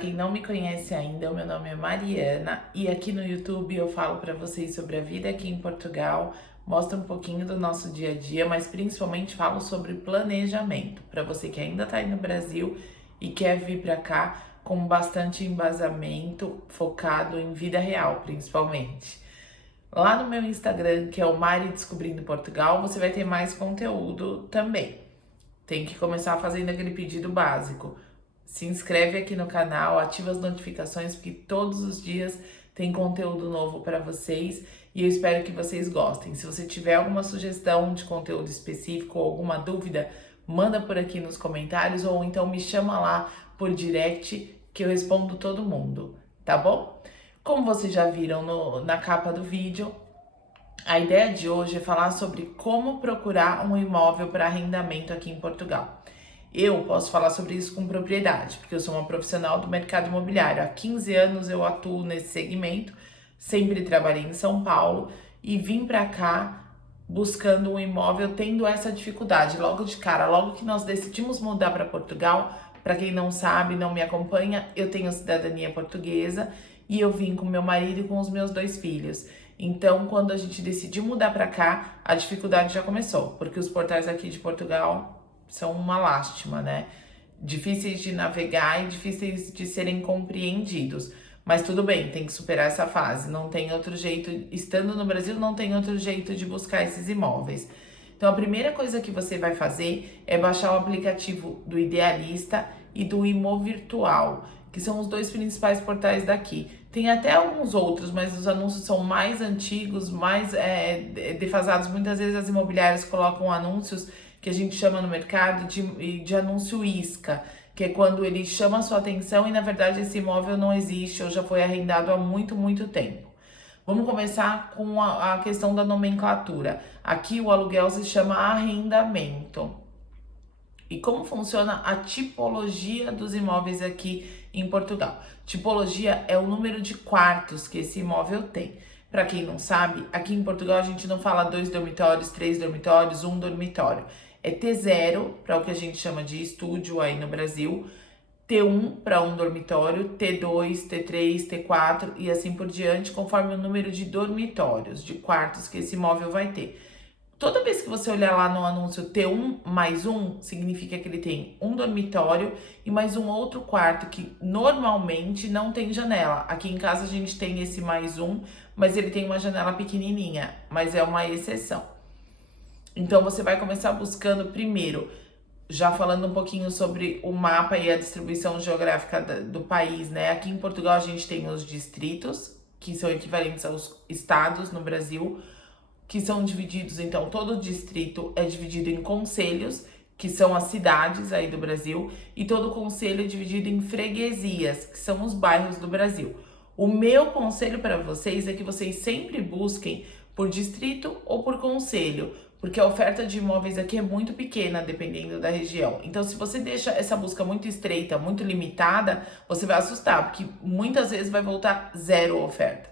quem não me conhece ainda, o meu nome é Mariana e aqui no YouTube eu falo para vocês sobre a vida aqui em Portugal, mostro um pouquinho do nosso dia a dia, mas principalmente falo sobre planejamento, para você que ainda está aí no Brasil e quer vir para cá com bastante embasamento, focado em vida real, principalmente. Lá no meu Instagram, que é o Mari Descobrindo Portugal, você vai ter mais conteúdo também. Tem que começar fazendo aquele pedido básico. Se inscreve aqui no canal, ativa as notificações, porque todos os dias tem conteúdo novo para vocês e eu espero que vocês gostem. Se você tiver alguma sugestão de conteúdo específico ou alguma dúvida, manda por aqui nos comentários ou então me chama lá por direct que eu respondo todo mundo, tá bom? Como vocês já viram na capa do vídeo, a ideia de hoje é falar sobre como procurar um imóvel para arrendamento aqui em Portugal. Eu posso falar sobre isso com propriedade, porque eu sou uma profissional do mercado imobiliário. Há 15 anos eu atuo nesse segmento, sempre trabalhei em São Paulo e vim para cá buscando um imóvel tendo essa dificuldade. Logo de cara, logo que nós decidimos mudar para Portugal, para quem não sabe, não me acompanha, eu tenho cidadania portuguesa e eu vim com meu marido e com os meus 2 filhos. Então, quando a gente decidiu mudar para cá, a dificuldade já começou, porque os portais aqui de Portugal são uma lástima, né? Difíceis de navegar e difíceis de serem compreendidos. Mas tudo bem, tem que superar essa fase. Não tem outro jeito, estando no Brasil, não tem outro jeito de buscar esses imóveis. Então, a primeira coisa que você vai fazer é baixar o aplicativo do Idealista e do Imovirtual, que são os 2 principais portais daqui. Tem até alguns outros, mas os anúncios são mais antigos, mais defasados. Muitas vezes as imobiliárias colocam anúncios que a gente chama no mercado de anúncio isca, que é quando ele chama a sua atenção e na verdade esse imóvel não existe ou já foi arrendado há muito, muito tempo. Vamos começar com a questão da nomenclatura. Aqui o aluguel se chama arrendamento. E como funciona a tipologia dos imóveis aqui em Portugal? Tipologia é o número de quartos que esse imóvel tem. Para quem não sabe, aqui em Portugal a gente não fala 2 dormitórios, 3 dormitórios, 1 dormitório. É T0 para o que a gente chama de estúdio aí no Brasil, T1 para 1 dormitório, T2, T3, T4 e assim por diante, conforme o número de dormitórios, de quartos que esse imóvel vai ter. Toda vez que você olhar lá no anúncio T1 mais 1, significa que ele tem um dormitório e mais um outro quarto que normalmente não tem janela. Aqui em casa a gente tem esse mais um, mas ele tem uma janela pequenininha, mas é uma exceção. Então você vai começar buscando primeiro, já falando um pouquinho sobre o mapa e a distribuição geográfica do país, né? Aqui em Portugal a gente tem os distritos, que são equivalentes aos estados no Brasil, que são divididos, então, todo distrito é dividido em concelhos, que são as cidades aí do Brasil, e todo concelho é dividido em freguesias, que são os bairros do Brasil. O meu conselho para vocês é que vocês sempre busquem por distrito ou por concelho, porque a oferta de imóveis aqui é muito pequena, dependendo da região. Então, se você deixa essa busca muito estreita, muito limitada, você vai assustar, porque muitas vezes vai voltar 0 oferta.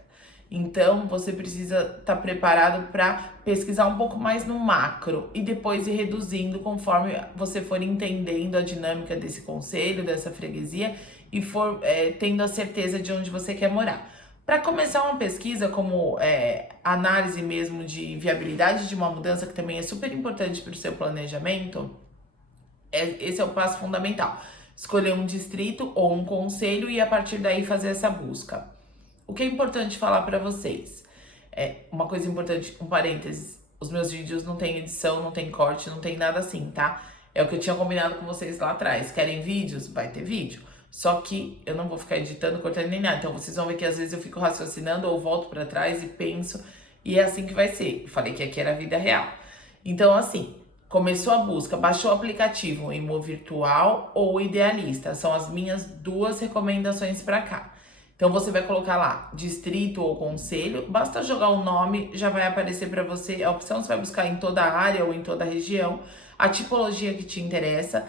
Então, você precisa estar preparado para pesquisar um pouco mais no macro e depois ir reduzindo conforme você for entendendo a dinâmica desse concelho, dessa freguesia e for tendo a certeza de onde você quer morar. Para começar uma pesquisa como análise mesmo de viabilidade de uma mudança, que também é super importante para o seu planejamento, esse é o passo fundamental. Escolher um distrito ou um concelho e a partir daí fazer essa busca. O que é importante falar para vocês? Uma coisa importante, um parênteses, os meus vídeos não tem edição, não tem corte, não tem nada assim, tá? É o que eu tinha combinado com vocês lá atrás. Querem vídeos? Vai ter vídeo. Só que eu não vou ficar editando, cortando nem nada. Então vocês vão ver que às vezes eu fico raciocinando ou volto para trás e penso. E é assim que vai ser. Eu falei que aqui era a vida real. Então assim, começou a busca, baixou o aplicativo, o Imovirtual ou o Idealista. São as minhas 2 recomendações para cá. Então você vai colocar lá distrito ou concelho, basta jogar o nome, já vai aparecer para você a opção, você vai buscar em toda a área ou em toda a região, a tipologia que te interessa.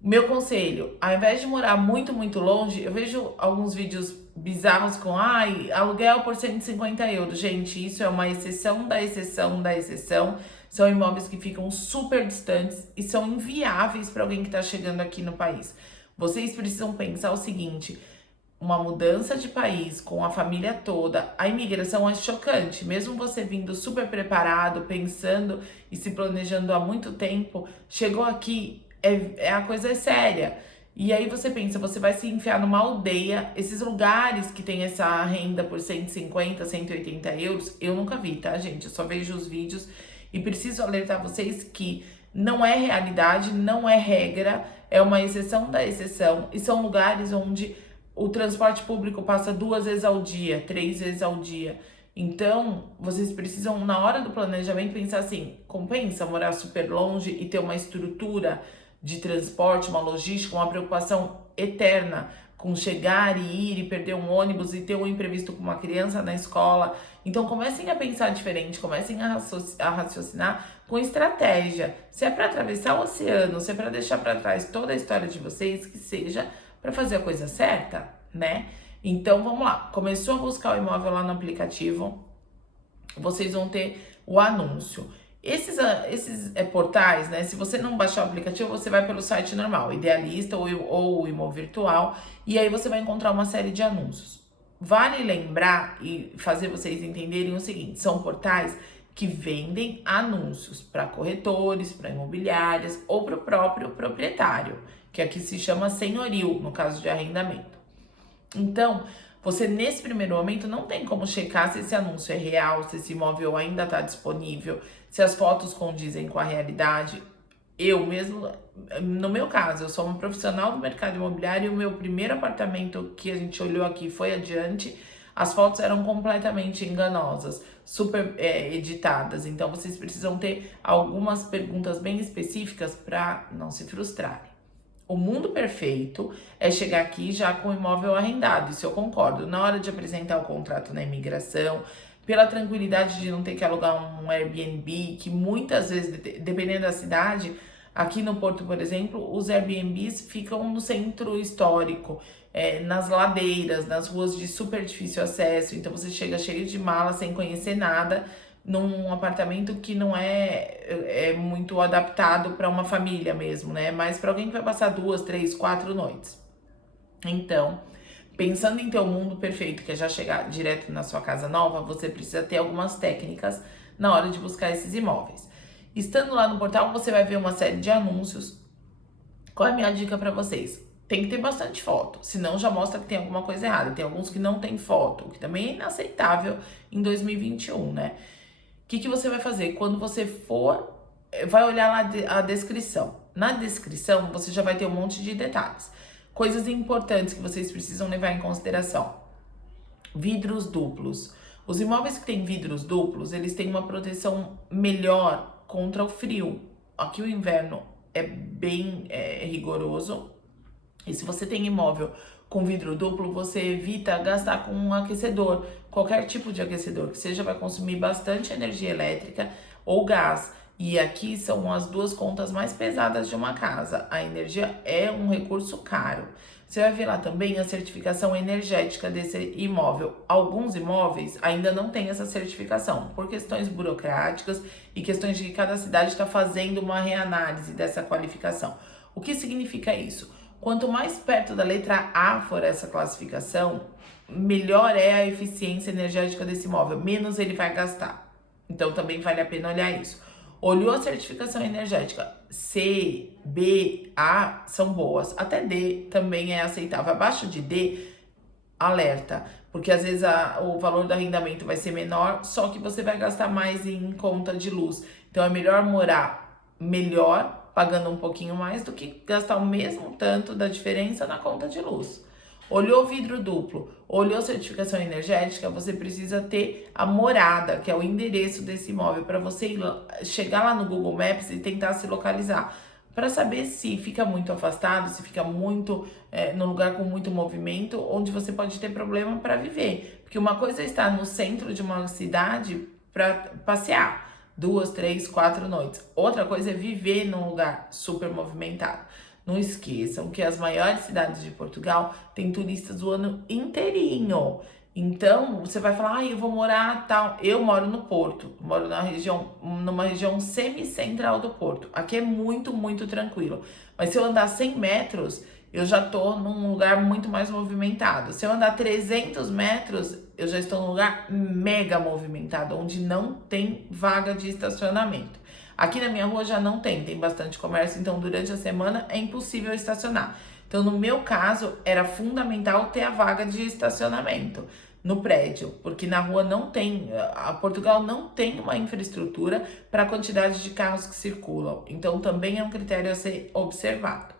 Meu conselho, ao invés de morar muito, muito longe, eu vejo alguns vídeos bizarros com aluguel por 150 euros. Gente, isso é uma exceção da exceção da exceção. São imóveis que ficam super distantes e são inviáveis para alguém que está chegando aqui no país. Vocês precisam pensar o seguinte: uma mudança de país com a família toda, a imigração é chocante. Mesmo você vindo super preparado, pensando e se planejando há muito tempo, chegou aqui, a coisa é séria. E aí você pensa, você vai se enfiar numa aldeia, esses lugares que tem essa renda por 150, 180 euros, eu nunca vi, tá, gente? Eu só vejo os vídeos e preciso alertar vocês que não é realidade, não é regra, é uma exceção da exceção, e são lugares onde o transporte público passa 2 vezes ao dia, 3 vezes ao dia. Então, vocês precisam, na hora do planejamento, pensar assim: compensa morar super longe e ter uma estrutura de transporte, uma logística, uma preocupação eterna com chegar e ir e perder um ônibus e ter um imprevisto com uma criança na escola? Então, comecem a pensar diferente, comecem a raciocinar com estratégia. Se é para atravessar o oceano, se é para deixar para trás toda a história de vocês, que seja para fazer a coisa certa, né? Então vamos lá, começou a buscar o imóvel lá no aplicativo, vocês vão ter o anúncio. Esses portais, né? Se você não baixar o aplicativo, você vai pelo site normal, Idealista ou o Imóvel Virtual, e aí você vai encontrar uma série de anúncios. Vale lembrar e fazer vocês entenderem o seguinte: são portais que vendem anúncios para corretores, para imobiliárias ou para o próprio proprietário, que aqui se chama senhorio, no caso de arrendamento. Então, você nesse primeiro momento não tem como checar se esse anúncio é real, se esse imóvel ainda está disponível, se as fotos condizem com a realidade. Eu mesmo, no meu caso, eu sou uma profissional do mercado imobiliário e o meu primeiro apartamento que a gente olhou aqui foi adiante. As fotos eram completamente enganosas, super editadas. Então, vocês precisam ter algumas perguntas bem específicas para não se frustrarem. O mundo perfeito é chegar aqui já com o imóvel arrendado, isso eu concordo. Na hora de apresentar o contrato na imigração, pela tranquilidade de não ter que alugar um Airbnb, que muitas vezes, dependendo da cidade, aqui no Porto, por exemplo, os Airbnbs ficam no centro histórico, nas ladeiras, nas ruas de super difícil acesso. Então você chega cheio de mala, sem conhecer nada, num apartamento que não é muito adaptado para uma família mesmo, né? Mas para alguém que vai passar 2, 3, 4 noites. Então, pensando em ter um mundo perfeito, que é já chegar direto na sua casa nova, você precisa ter algumas técnicas na hora de buscar esses imóveis. Estando lá no portal, você vai ver uma série de anúncios. Qual é a minha dica para vocês? Tem que ter bastante foto, senão já mostra que tem alguma coisa errada. Tem alguns que não tem foto, o que também é inaceitável em 2021, né? O que você vai fazer? Quando você for, vai olhar lá a descrição. Na descrição, você já vai ter um monte de detalhes. Coisas importantes que vocês precisam levar em consideração. Vidros duplos. Os imóveis que têm vidros duplos, eles têm uma proteção melhor contra o frio. Aqui o inverno é bem rigoroso. E se você tem imóvel com vidro duplo, você evita gastar com um aquecedor. Qualquer tipo de aquecedor que seja vai consumir bastante energia elétrica ou gás. E aqui são as duas contas mais pesadas de uma casa. A energia é um recurso caro. Você vai ver lá também a certificação energética desse imóvel. Alguns imóveis ainda não têm essa certificação, por questões burocráticas e questões de que cada cidade está fazendo uma reanálise dessa qualificação. O que significa isso? Quanto mais perto da letra A for essa classificação, melhor é a eficiência energética desse imóvel, menos ele vai gastar. Então também vale a pena olhar isso. Olhou a certificação energética, C, B, A são boas, até D também é aceitável. Abaixo de D, alerta, porque às vezes o valor do arrendamento vai ser menor, só que você vai gastar mais em conta de luz. Então é melhor morar melhor, pagando um pouquinho mais, do que gastar o mesmo tanto da diferença na conta de luz. Olhou vidro duplo, olhou certificação energética, você precisa ter a morada, que é o endereço desse imóvel, para você chegar lá no Google Maps e tentar se localizar, para saber se fica muito afastado, se fica muito num lugar com muito movimento, onde você pode ter problema para viver. Porque uma coisa é estar no centro de uma cidade para passear, 2, 3, 4 noites. Outra coisa é viver num lugar super movimentado. Não esqueçam que as maiores cidades de Portugal têm turistas o ano inteirinho. Então, você vai falar, eu vou morar tal. Eu moro no Porto, moro numa região semi-central do Porto. Aqui é muito, muito tranquilo. Mas se eu andar 100 metros, eu já tô num lugar muito mais movimentado. Se eu andar 300 metros, eu já estou num lugar mega movimentado, onde não tem vaga de estacionamento. Aqui na minha rua já não tem bastante comércio, então durante a semana é impossível estacionar. Então, no meu caso, era fundamental ter a vaga de estacionamento no prédio, porque na rua não tem, Portugal não tem uma infraestrutura para a quantidade de carros que circulam. Então, também é um critério a ser observado.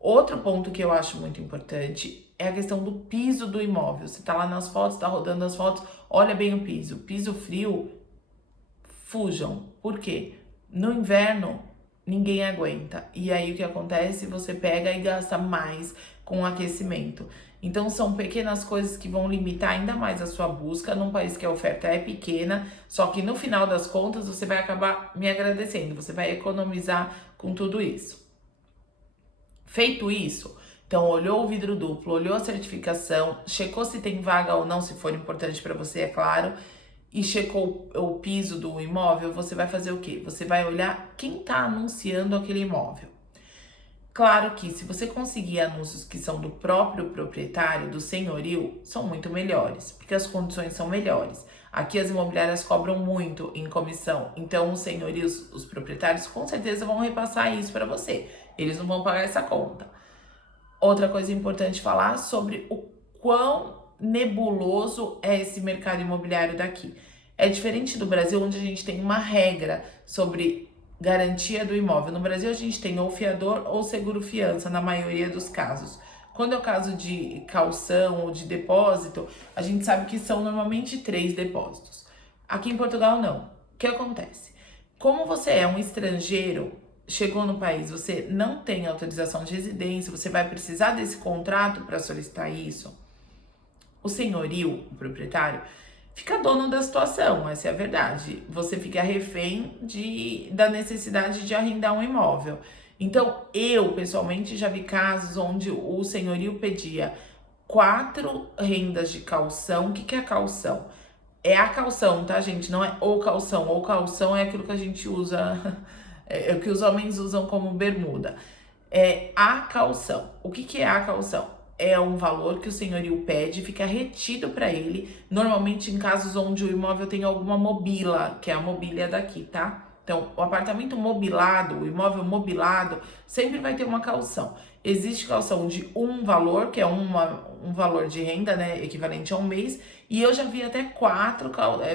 Outro ponto que eu acho muito importante é a questão do piso do imóvel. Você tá lá nas fotos, tá rodando as fotos, olha bem o piso. Piso frio, fujam. Por quê? No inverno, ninguém aguenta. E aí o que acontece? Você pega e gasta mais com aquecimento. Então são pequenas coisas que vão limitar ainda mais a sua busca num país que a oferta é pequena, só que no final das contas você vai acabar me agradecendo, você vai economizar com tudo isso. Feito isso, então olhou o vidro duplo, olhou a certificação, checou se tem vaga ou não, se for importante para você, é claro, e checou o piso do imóvel, você vai fazer o quê? Você vai olhar quem está anunciando aquele imóvel. Claro que se você conseguir anúncios que são do próprio proprietário, do senhorio, são muito melhores, porque as condições são melhores. Aqui as imobiliárias cobram muito em comissão, então os senhorios, os proprietários, com certeza vão repassar isso para você. Eles não vão pagar essa conta. Outra coisa importante falar sobre o quão nebuloso é esse mercado imobiliário daqui. É diferente do Brasil, onde a gente tem uma regra sobre garantia do imóvel. No Brasil, a gente tem ou fiador ou seguro-fiança, na maioria dos casos. Quando é o caso de caução ou de depósito, a gente sabe que são normalmente 3 depósitos. Aqui em Portugal, não. O que acontece? Como você é um estrangeiro, chegou no país, você não tem autorização de residência, você vai precisar desse contrato para solicitar isso, o senhorio, o proprietário, fica dono da situação, essa é a verdade. Você fica refém da necessidade de arrendar um imóvel. Então, eu, pessoalmente, já vi casos onde o senhorio pedia 4 rendas de caução. O que é a caução? É a caução, tá, gente? Não é o calção. O calção é aquilo que a gente usa, é o que os homens usam como bermuda. É a caução. O que é a caução? É um valor que o senhorio pede, fica retido para ele, normalmente em casos onde o imóvel tem alguma mobília, que é a mobília daqui, tá? Então, o apartamento mobilado, o imóvel mobilado, sempre vai ter uma caução. Existe caução de um valor, que é um valor de renda, né, equivalente a um mês, e eu já vi até 4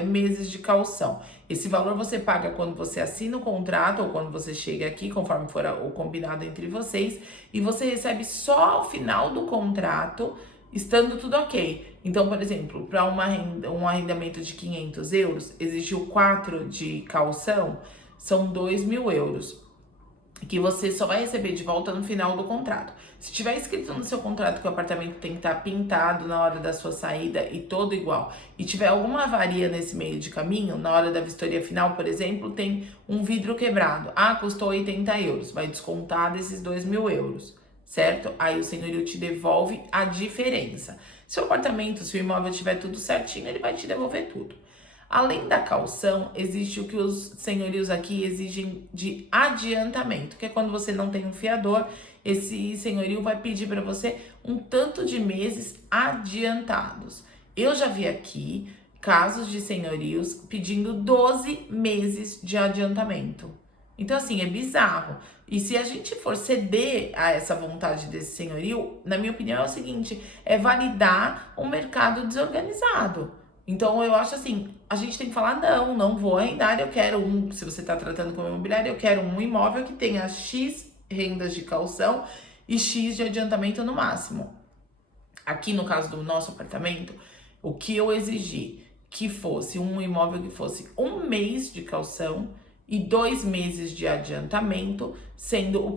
meses de caução. Esse valor você paga quando você assina o contrato ou quando você chega aqui, conforme for o combinado entre vocês, e você recebe só ao final do contrato, estando tudo ok. Então, por exemplo, para um arrendamento de 500 euros, exigiu 4 de caução, são 2.000 euros, que você só vai receber de volta no final do contrato. Se tiver escrito no seu contrato que o apartamento tem que estar pintado na hora da sua saída e todo igual, e tiver alguma avaria nesse meio de caminho, na hora da vistoria final, por exemplo, tem um vidro quebrado. Ah, custou 80 euros, vai descontar desses 2.000 euros, certo? Aí o senhorio te devolve a diferença. Se o apartamento, se o imóvel tiver tudo certinho, ele vai te devolver tudo. Além da caução, existe o que os senhorios aqui exigem de adiantamento, que é quando você não tem um fiador, esse senhorio vai pedir para você um tanto de meses adiantados. Eu já vi aqui casos de senhorios pedindo 12 meses de adiantamento. Então, assim, é bizarro. E se a gente for ceder a essa vontade desse senhorio, na minha opinião é o seguinte, é validar um mercado desorganizado. Então, eu acho assim, a gente tem que falar, não vou arrendar, eu quero se você está tratando como imobiliário, eu quero um imóvel que tenha X rendas de caução e X de adiantamento no máximo. Aqui, no caso do nosso apartamento, o que eu exigi que fosse um imóvel que fosse 1 mês de caução e 2 meses de adiantamento, sendo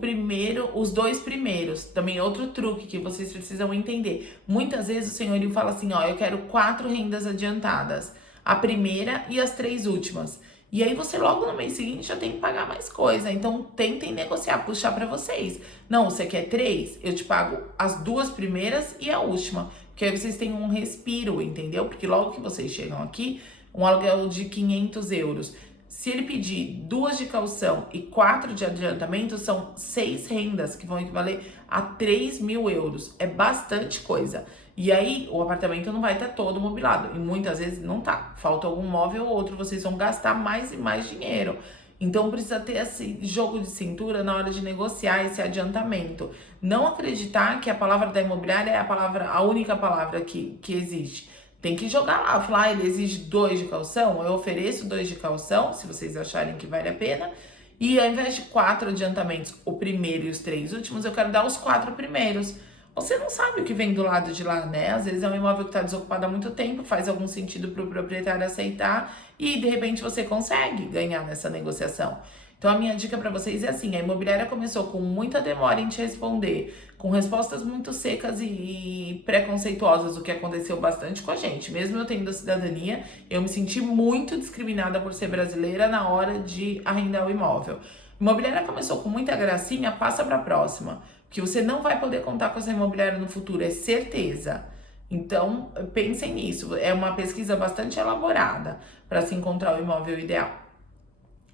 os 2 primeiros. Também outro truque que vocês precisam entender. Muitas vezes o senhorio fala assim, ó, eu quero 4 rendas adiantadas, a primeira e as 3 últimas. E aí você logo no mês seguinte já tem que pagar mais coisa. Então tentem negociar, puxar para vocês. Não, você quer 3? Eu te pago as 2 primeiras e a última. Porque aí vocês têm um respiro, entendeu? Porque logo que vocês chegam aqui, um aluguel de 500 euros. Se ele pedir 2 de caução e 4 de adiantamento, são 6 rendas, que vão equivaler a 3.000 euros. É bastante coisa. E aí, o apartamento não vai estar todo mobilado. E muitas vezes não tá. Falta algum móvel ou outro, vocês vão gastar mais e mais dinheiro. Então, precisa ter esse jogo de cintura na hora de negociar esse adiantamento. Não acreditar que a palavra da imobiliária é a única palavra que existe. Tem que jogar lá, falar, ele exige 2 de caução, eu ofereço 2 de caução, se vocês acharem que vale a pena. E ao invés de 4 adiantamentos, o primeiro e os 3 últimos, eu quero dar os 4 primeiros. Você não sabe o que vem do lado de lá, né? Às vezes é um imóvel que está desocupado há muito tempo, faz algum sentido para o proprietário aceitar e de repente você consegue ganhar nessa negociação. Então a minha dica para vocês é assim, a imobiliária começou com muita demora em te responder, com respostas muito secas e preconceituosas, o que aconteceu bastante com a gente. Mesmo eu tendo a cidadania, eu me senti muito discriminada por ser brasileira na hora de arrendar o imóvel. A imobiliária começou com muita gracinha, passa para a próxima, porque você não vai poder contar com essa imobiliária no futuro, é certeza. Então, pensem nisso, é uma pesquisa bastante elaborada para se encontrar o imóvel ideal.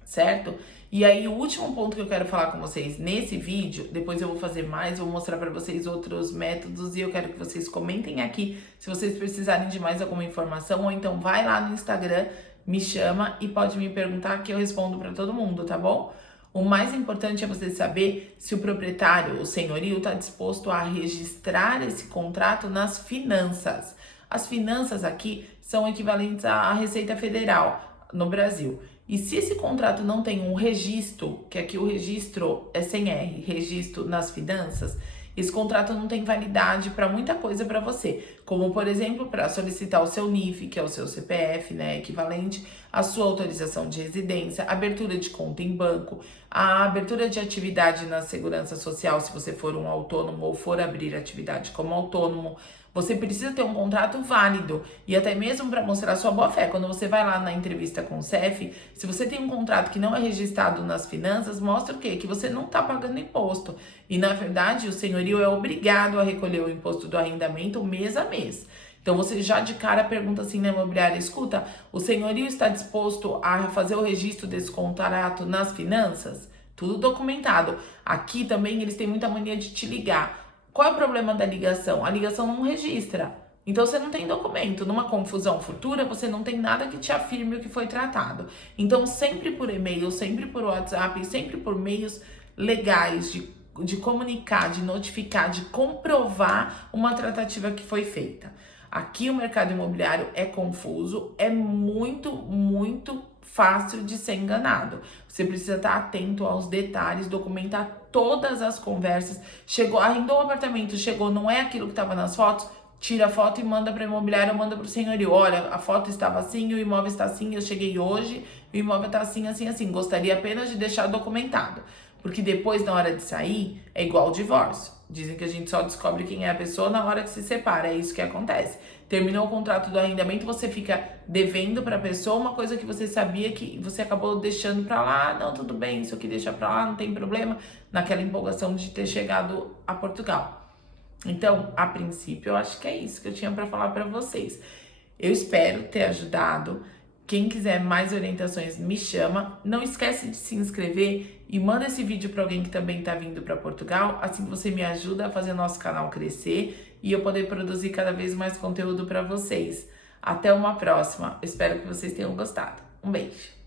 Certo? E aí, o último ponto que eu quero falar com vocês nesse vídeo, depois eu vou fazer mais, vou mostrar para vocês outros métodos e eu quero que vocês comentem aqui se vocês precisarem de mais alguma informação ou então vai lá no Instagram, me chama e pode me perguntar que eu respondo para todo mundo, tá bom? O mais importante é você saber se o proprietário, o senhorio, está disposto a registrar esse contrato nas finanças. As finanças aqui são equivalentes à Receita Federal no Brasil. E se esse contrato não tem um registro, que aqui o registro é sem R, registro nas finanças, esse contrato não tem validade para muita coisa para você, como por exemplo, para solicitar o seu NIF, que é o seu CPF, né, equivalente, a sua autorização de residência, abertura de conta em banco, a abertura de atividade na segurança social, se você for um autônomo ou for abrir atividade como autônomo. Você precisa ter um contrato válido e até mesmo para mostrar sua boa-fé. Quando você vai lá na entrevista com o CEF, se você tem um contrato que não é registrado nas finanças, mostra o quê? Que você não está pagando imposto. E, na verdade, o senhorio é obrigado a recolher o imposto do arrendamento mês a mês. Então, você já de cara pergunta assim na imobiliária, escuta, o senhorio está disposto a fazer o registro desse contrato nas finanças? Tudo documentado. Aqui também eles têm muita mania de te ligar. Qual é o problema da ligação? A ligação não registra. Então você não tem documento. Numa confusão futura, você não tem nada que te afirme o que foi tratado. Então, sempre por e-mail, sempre por WhatsApp, sempre por meios legais de comunicar, de notificar, de comprovar uma tratativa que foi feita. Aqui o mercado imobiliário é confuso, é muito fácil de ser enganado. Você precisa estar atento aos detalhes, documentar todas as conversas. Chegou, arrendou o apartamento, chegou, não é aquilo que estava nas fotos, tira a foto e manda para a imobiliária, manda para o senhorio. Olha, a foto estava assim, o imóvel está assim, eu cheguei hoje, o imóvel está assim, assim, assim. Gostaria apenas de deixar documentado. Porque depois, na hora de sair, é igual ao divórcio. Dizem que a gente só descobre quem é a pessoa na hora que se separa, é isso que acontece. Terminou o contrato do arrendamento, você fica devendo para a pessoa uma coisa que você sabia que você acabou deixando para lá. Não, tudo bem, isso aqui deixa para lá, não tem problema. Naquela empolgação de ter chegado a Portugal. Então, a princípio, eu acho que é isso que eu tinha para falar para vocês. Eu espero ter ajudado. Quem quiser mais orientações, me chama. Não esquece de se inscrever e manda esse vídeo para alguém que também está vindo para Portugal. Assim você me ajuda a fazer o nosso canal crescer e eu poder produzir cada vez mais conteúdo para vocês. Até uma próxima. Espero que vocês tenham gostado. Um beijo.